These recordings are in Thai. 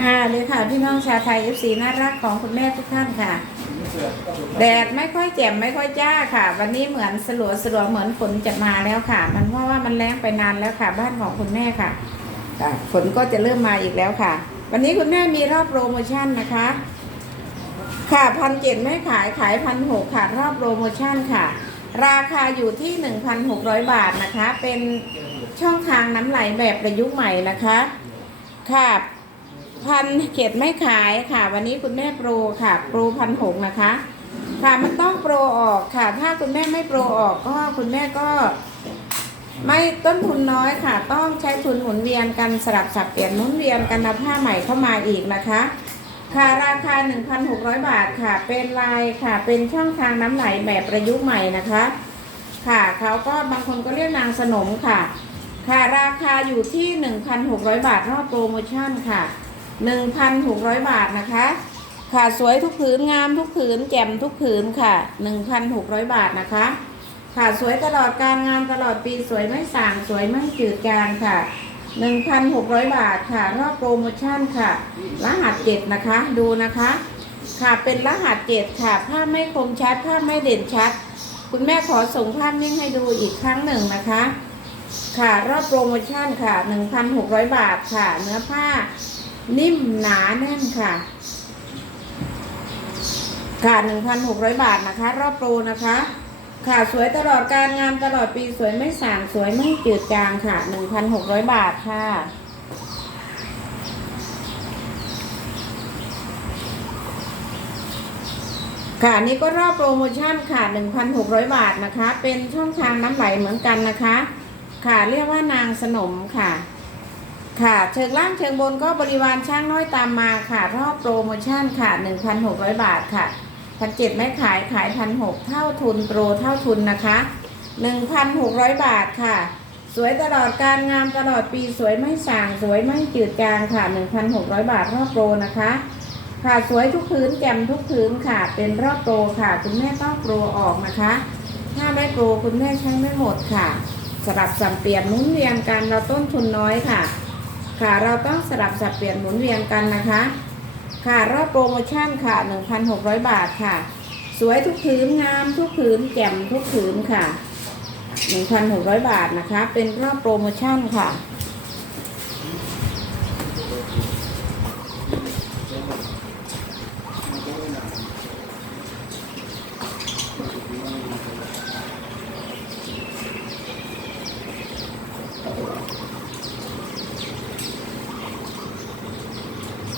ค่ะเลยค่ะพี่น้องชาวไทย FC น่ารักของคุณแม่ทุกท่านค่ะ แดดไม่ค่อยแจ่มไม่ค่อยจ้าค่ะ วันนี้เหมือนสลัวสลัวเหมือนฝนจะมาแล้วค่ะ มันเพราะว่ามันแรงไปนานแล้วค่ะ บ้านของคุณแม่ค่ะค่ะฝนก็จะเริ่มมาอีกแล้วค่ะ วันนี้คุณแม่มีรอบโปรโมชั่นนะคะ ค่ะพันเจ็ดไม่ขายขายพันหกค่ะรอบโปรโมชั่นค่ะ ราคาอยู่ที่หนึ่งพันหกร้อยบาทนะคะ เป็นช่องทางน้ำไหลแบบประยุกต์ใหม่นะคะค่ะ พันเจ็ดไม่ขายค่ะ วันนี้คุณแม่โปรค่ะ โปรพันหกนะคะ ค่ะมันต้องโปรออกค่ะ ถ้าคุณแม่ไม่โปรออกก็คุณแม่ก็ ไม่ต้นทุนน้อยค่ะ ต้องใช้ทุนหมุนเวียนกันสลับสับเปลี่ยนหมุนเวียนกันนำผ้าใหม่เข้ามาอีกนะคะค่ะราคา 1,600 บาทค่ะ เป็นลายค่ะ เป็นช่องทางน้ำไหลแบบประยุกต์ใหม่นะคะ ค่ะเขาก็บางคนก็เรียกนางสนมค่ะ ค่ะราคาอยู่ที่ 1,600 บาทรอบโปรโมชั่นค่ะ 1,600 บาทนะคะ ค่ะสวยทุกผืนงามทุกผืนแจ่มทุกผืนค่ะ 1,600 บาทนะคะ ค่ะสวยตลอดการงานตลอดปีสวยไม่สางสวยไม่จืดจางค่ะ 1,600 บาทค่ะรอบโปรโมชั่นค่ะ รหัสเจ็ดนะคะดูนะคะ ค่ะเป็นรหัสเจ็ดค่ะภาพไม่คมชัดภาพไม่เด่นชัด คุณแม่ขอส่งภาพนิ่งให้ดูอีกครั้งหนึ่งนะคะ ค่ะรอบโปรโมชั่นค่ะ 1,600 บาทค่ะ เนื้อผ้า นิ่มหนาแน่นค่ะค่ะ1,600 บาทนะคะ รอบโปรนะคะ ค่ะสวยตลอดการงานตลอดปีสวยไม่สางสวยไม่จืดจางค่ะ 1,600 บาทค่ะค่ะนนี้ก็รอบโปรโมชั่นค่ะ 1,600 บาทนะคะ เป็นช่องทางน้ำไหลเหมือนกันนะคะ ค่ะ เรียกว่านางสนมค่ะ ค่ะเชิงล่างเชิงบนก็บริวารช่างน้อยตามมาค่ะรอบโปรโมชั่นค่ะ 1,600 บาทค่ะพันเจ็ดไม่ขายขายพันหกเท่าทุนโปรเท่าทุนนะคะ 1,600 บาทค่ะ สวยตลอดการงามตลอดปีสวยไม่ส่างสวยไม่จืดจางค่ะ 1,600 บาทรอบโปรนะคะ ค่ะสวยทุกพื้นแจ่มทุกพื้นค่ะ เป็นรอบโปรค่ะ คุณแม่ต้องโปรออกนะคะ ถ้าไม่โปรคุณแม่ใช้ไม่หมดค่ะสลับสับเปลี่ยนหมุนเวียนกันเราต้นทุนน้อยค่ะ ค่ะเราต้องสลับสับเปลี่ยนหมุนเวียนกันนะคะ ค่ะรอบโปรโมชั่นค่ะ 1,600 บาทค่ะ สวยทุกพื้นงามทุกพื้นแจ่มทุกพื้นค่ะ 1,600 บาทนะคะ เป็นรอบโปรโมชั่นค่ะ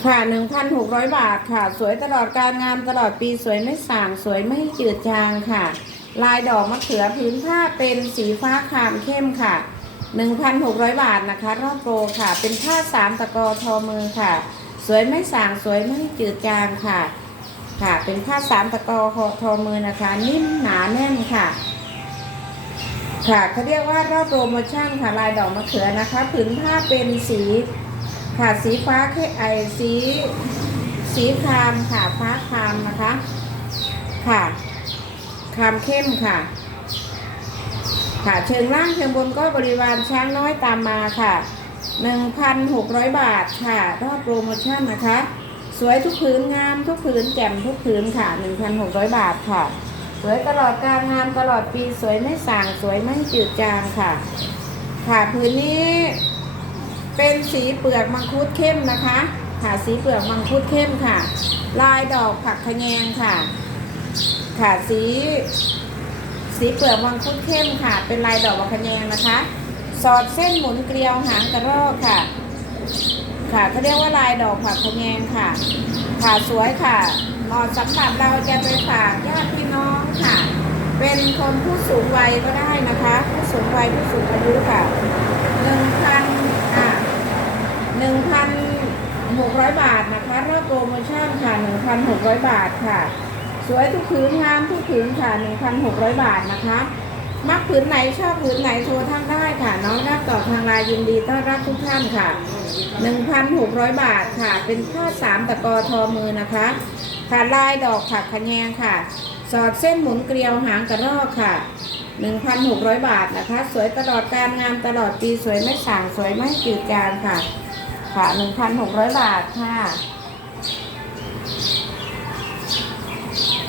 ค่ะ 1,600 บาทค่ะ สวยตลอดการงานตลอดปีสวยไม่ส่างสวยไม่จืดจางค่ะ ลายดอกมะเขือพื้นผ้าเป็นสีฟ้าครามเข้มค่ะ 1,600 บาทนะคะ รอบโปรค่ะ เป็นผ้าสามตะกอทอมือค่ะ สวยไม่ส่างสวยไม่จืดจางค่ะ ค่ะ เป็นผ้าสามตะกอทอมือนะคะ นิ่มหนาแน่นค่ะค่ะเขาเรียกว่ารอบโปรโมชั่นค่ะลายดอกมะเขือนะคะผืนผ้าเป็นสี ค่ะสีฟ้าเข้ไอสีสีครามค่ะฟ้าครามนะคะค่ะครามเข้มค่ะ ค่ะเชิงล่างเชิงบนก็บริวารช้างน้อยตามมาค่ะ1,600บาทค่ะรอบโปรโมชั่นนะคะ สวยทุกผืนงามทุกผืนแจ่มทุกผืนค่ะ1,600บาทค่ะ สวยตลอดการงานตลอดปีสวยไม่สางสวยไม่จืดจางค่ะ ค่ะผืนนี้ เป็นสีเปลือกมังคุดเข้มนะคะ ค่ะสีเปลือกมังคุดเข้มค่ะ ลายดอกผักขะแยงค่ะ ค่ะสีสีเปลือกมังคุดเข้มค่ะ เป็นลายดอกผักขะแยงนะคะ สอดเส้นหมุนเกลียวหางกระรอกค่ะ ค่ะเขาเรียกว่าลายดอกผักขะแยงค่ะ ค่ะสวยค่ะหมาะสำหรับเราจะไปฝากญาติพี่น้องค่ะ เป็นคนผู้สูงวัยก็ได้นะคะ ผู้สูงวัยผู้สูงอายุค่ะหนึ่งพันอะ 1,600 บาทนะคะรอบโปรโม ชั่นค่ะ 1,600 บาทค่ะ สวยทุกผืนงามทุกผืนค่ะ 1,600 บาทนะคะมักผืนไหนชอบผืนไหนโทรทางได้ค่ะ น้องรับต่อทางไลน์ยินดีต้อนรับทุกท่านค่ะ 1,600 บาทค่ะ เป็นผ้าสามตะกอทอมือนะคะค่ะลายดอกผักขะแยงค่ะ สอดเส้นหมุนเกลียวหางกระรอกค่ะ 1,600 บาทนะคะ สวยตลอดการงานตลอดปีสวยไม่ส่างสวยไม่จืดจางค่ะ ค่ะหนึ่งพันหกร้อยบาทค่ะ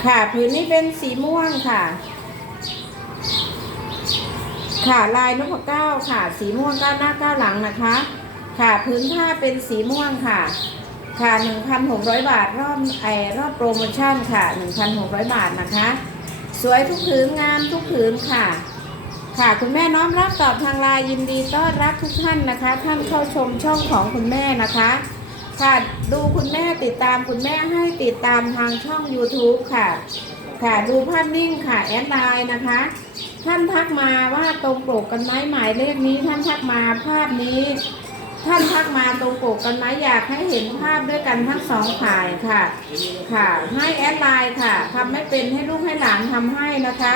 ค่ะผืนนี้เป็นสีม่วงค่ะ ค่ะลายนพเก้าค่ะ สีม่วงก้าวหน้าก้าวหลังนะคะ ค่ะพื้นผ้าเป็นสีม่วงค่ะ ค่ะหนึ่งพันหกร้อยบาทรอบไอรอบโปรโมชั่นค่ะหนึ่งพันหกร้อยบาทนะคะ สวยทุกผืนงามทุกผืนค่ะค่ะคุณแม่น้อมรับตอบทางไลน์ยินดีต้อนรับทุกท่านนะคะ ท่านเข้าชมช่องของคุณแม่นะคะ ค่ะ ดูคุณแม่ติดตามคุณแม่ให้ติดตามทางช่อง YouTube ค่ะ ค่ะ ดูภาพนิ่งค่ะ แอดไลน์นะคะ ท่านทักมาว่าตรงปกกันไหมหมายเลขนี้ ท่านทักมาภาพนี้ ท่านทักมาตรงปกกันไหมอยากให้เห็นภาพด้วยกันทั้งสองฝ่ายค่ะ ค่ะ ให้แอดไลน์ค่ะทำไม่เป็นให้ลูกให้หลานทำให้นะคะ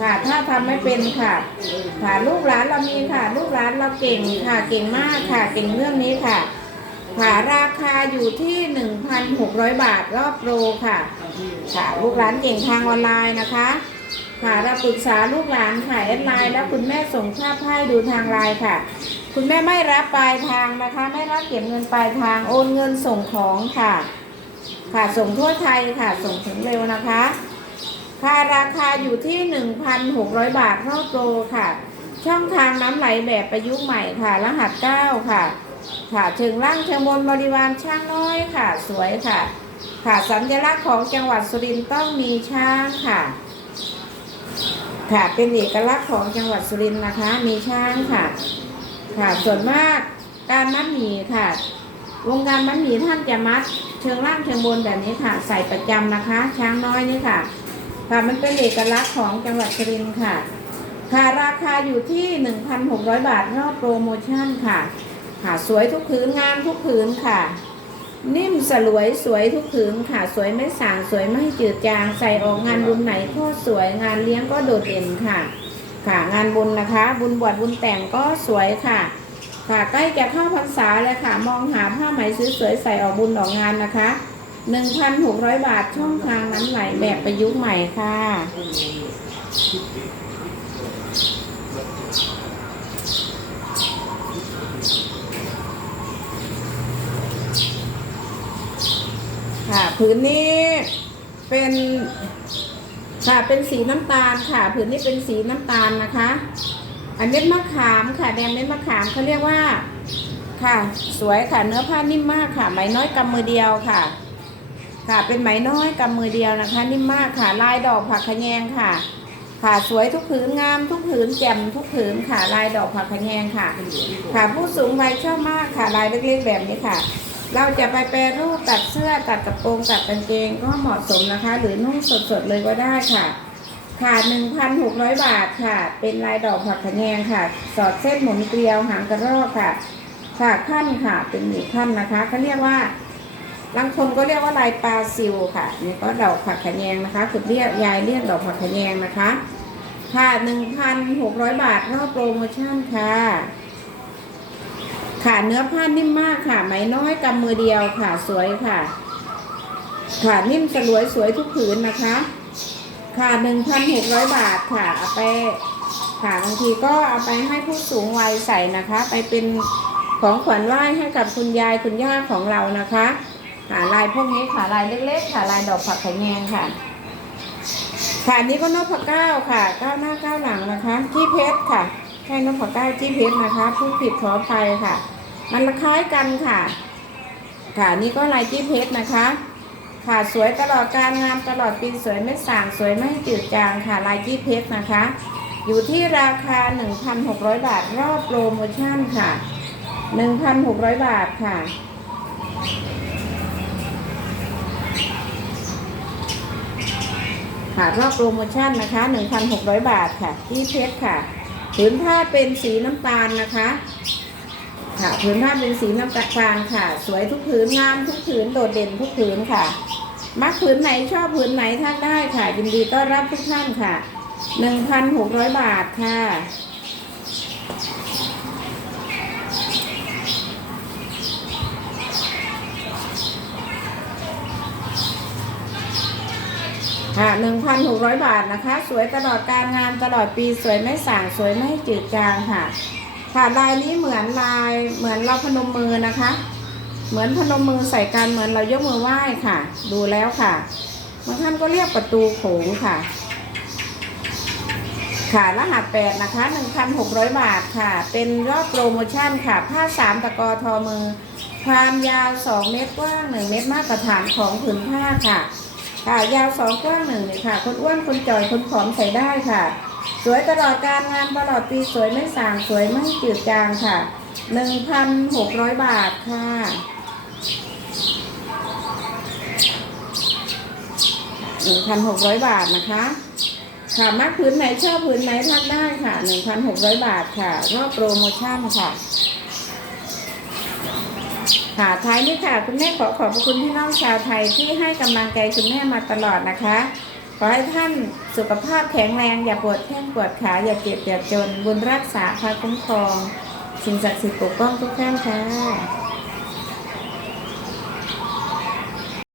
ค่ะถ้าทำไม่เป็นค่ะ ค่ะลูกหลานเรามีค่ะ ลูกหลานเราเก่งค่ะ เก่งมากค่ะ เก่งเรื่องนี้ค่ะ ค่ะราคาอยู่ที่ 1,600 บาทรอบโปรค่ะ ค่ะลูกหลานเก่งทางออนไลน์นะคะ ค่ะเราปรึกษาลูกหลานค่ะแอดไลน์ แล้วคุณแม่ส่งภาพให้ดูทางไลน์ค่ะ คุณแม่ไม่รับปลายทางนะคะ ไม่รับเก็บเงินปลายทางโอนเงินส่งของค่ะ ค่ะส่งทั่วไทยค่ะส่งถึงเร็วนะคะ ค่ะราคาอยู่ที่ 1,600 บาทรอบโปรค่ะ ช่องทางน้ำไหลแบบประยุกต์ใหม่ค่ะ รหัส 9 ค่ะ ค่ะเชิงล่างเชิงบนบริวารช่างน้อยค่ะ สวยค่ะ ค่ะสัญลักษณ์ของจังหวัดสุรินทร์ต้องมีช้างค่ะ ค่ะเป็นเอกลักษณ์ของจังหวัดสุรินทร์นะคะ มีช้างค่ะ ค่ะส่วนมากการมัดหมี่ค่ะ วงการมัดหมี่ท่านจะมัด เชิงล่างเชิงบนแบบนี้ค่ะ ใส่ประจำนะคะ ช้างน้อยนี่ค่ะ ค่ะมันเป็นเอกลักษณ์ของจังหวัดสุรินทร์ค่ะ ค่ะราคาอยู่ที่ 1,600 บาทรอบโปรโมชั่นค่ะ ค่ะ สวยทุกผืนงามทุกผืนค่ะ นิ่มสลวยสวยทุกผืนค่ะ สวยไม่สางสวยไม่จืดจางใส่ออกงานบุญไหนก็สวยงานเลี้ยงก็โดดเด่นค่ะ ค่ะงานบุญนะคะ บุญบวชบุญแต่งก็สวยค่ะ ค่ะใกล้จะเข้าพรรษาเลยค่ะ มองหาผ้าไหมสวยๆใส่ออกบุญออกงานนะคะ1,600 บาทช่องทางน้ำไหลแบบประยุกต์ใหม่ค่ะ ผืนนี้เป็นค่ะเป็นสีน้ำตาลค่ะ ผืนนี้เป็นสีน้ำตาลนะคะ อันเม็ดมะขามค่ะ แดงเม็ดมะขามเขาเรียกว่า ค่ะ สวยค่ะเนื้อผ้านิ่มมากค่ะ ไหมน้อยกำมือเดียวค่ะ ค่ะ เป็นไหมน้อยกำมือเดียวนะคะ นิ่มมากค่ะ ลายดอกผักขะแยงค่ะ ค่ะสวยทุกผืนงามทุกผืนแจ่มทุกผืนค่ะ ลายดอกผักขะแยงค่ะ ค่ะผู้สูงวัยชอบมากค่ะ ลายเล็กๆแบบนี้ค่ะ เราจะไปแปรรูปตัดเสื้อตัดกระโปรงตัดกางเกงก็เหมาะสมนะคะ หรือนุ่งสดๆเลยก็ได้ค่ะค่ะ1,600 บาทค่ะ เป็นลายดอกผักขะแยงค่ะ สอดเส้นหมุนเกลียวหางกระรอกค่ะค่ะขั้นค่ะ เป็นหนึ่งขั้นนะคะเขาเรียกว่าบางคนก็เรียกว่าลายปลาซิวค่ะนี่ก็ดอกผักขะแยงนะคะคือเรียกยายเรียกดอกผักขะแยงนะคะ ค่ะ1,600 บาทรอบโปรโมชั่นค่ะ ค่ะเนื้อผ้านิ่มมากค่ะ ไหมน้อยกำมือเดียวค่ะสวยค่ะ ค่ะนิ่มสลวยสวยทุกผืนนะคะ ค่ะหนึ่งพันหกร้อยบาทค่ะเอาไปค่ะบางทีก็เอาไปให้ผู้สูงวัยใส่นะคะ ไปเป็นของขวัญไหว้ให้กับคุณยายคุณย่าของเรานะคะค่ะลายพวกนี้ค่ะลายเล็กๆ ค่ะลายดอกผักขะแยงค่ะ ค่ะอันนี้ก็นพเก้าค่ะก้าวหน้าก้าวหลังนะคะ ที่เพชรค่ะใช่นพเก้าที่เพชรนะคะผู้ผิดขออภัยค่ะ มันคล้ายกันค่ะ ค่ะนี่ก็ลายจี้เพชรนะคะ ค่ะสวยตลอดการงามตลอดปีสวยไม่ส่างสวยไม่จืดจางค่ะลายจี้เพชรนะคะ อยู่ที่ราคา 1,600 บาทรอบโปรโมชั่นค่ะ 1,600 บาทค่ะค่ะรอบโปรโมชั่นนะคะ 1,600 บาทค่ะที่เพชรค่ะ ผืนผ้าเป็นสีน้ำตาลนะคะ ค่ะผืนผ้าเป็นสีน้ำตาลค่ะ สวยทุกผืนงามทุกผืนโดดเด่นทุกผืนค่ะ มักผืนไหนชอบผืนไหนทักได้ค่ะ ยินดีต้อนรับทุกท่านค่ะ1,600บาทค่ะค่ะ1,600 บาทนะคะ สวยตลอดการงานตลอดปีสวยไม่ส่างสวยไม่จืดจางค่ะ ค่ะลายนี้เหมือนลายเหมือนเราพนมมือนะคะ เหมือนพนมมือใส่กันเหมือนเรายกมือไหว้ค่ะ ดูแล้วค่ะบางท่านก็เรียกประตูโขงค่ะ ค่ะรหัสแปดนะคะ1,600บาทค่ะ เป็นรอบโปรโมชั่นค่ะผ้าสามตะกอทอมือ ความยาว2เมตรกว้าง1เมตรมาตรฐานของผืนผ้าค่ะค่ะยาว2กว้าง1เนี่ยค่ะ คนอ้วนคนจ่อยคนผอมใส่ได้ค่ะ สวยตลอดการงานตลอดปีสวยไม่สางสวยไม่จืดจางค่ะ1,600บาทค่ะ1,600บาทนะคะค่ะมักพื้นไหนชอบพื้นไหนทักได้ค่ะ1,600บาทค่ะรอบโปรโมชั่นค่ะค่ะท้ายนี้ค่ะ คุณแม่ขอขอบพระคุณพี่น้องชาวไทยที่ให้กำลังใจคุณแม่มาตลอดนะคะ ขอให้ท่านสุขภาพแข็งแรง อย่าปวดแข้งปวดขา อย่าเจ็บอย่าจน บุญรักษาพาคุ้มครอง สิ่งศักดิ์สิทธิ์ปกป้องทุกท่านค่ะ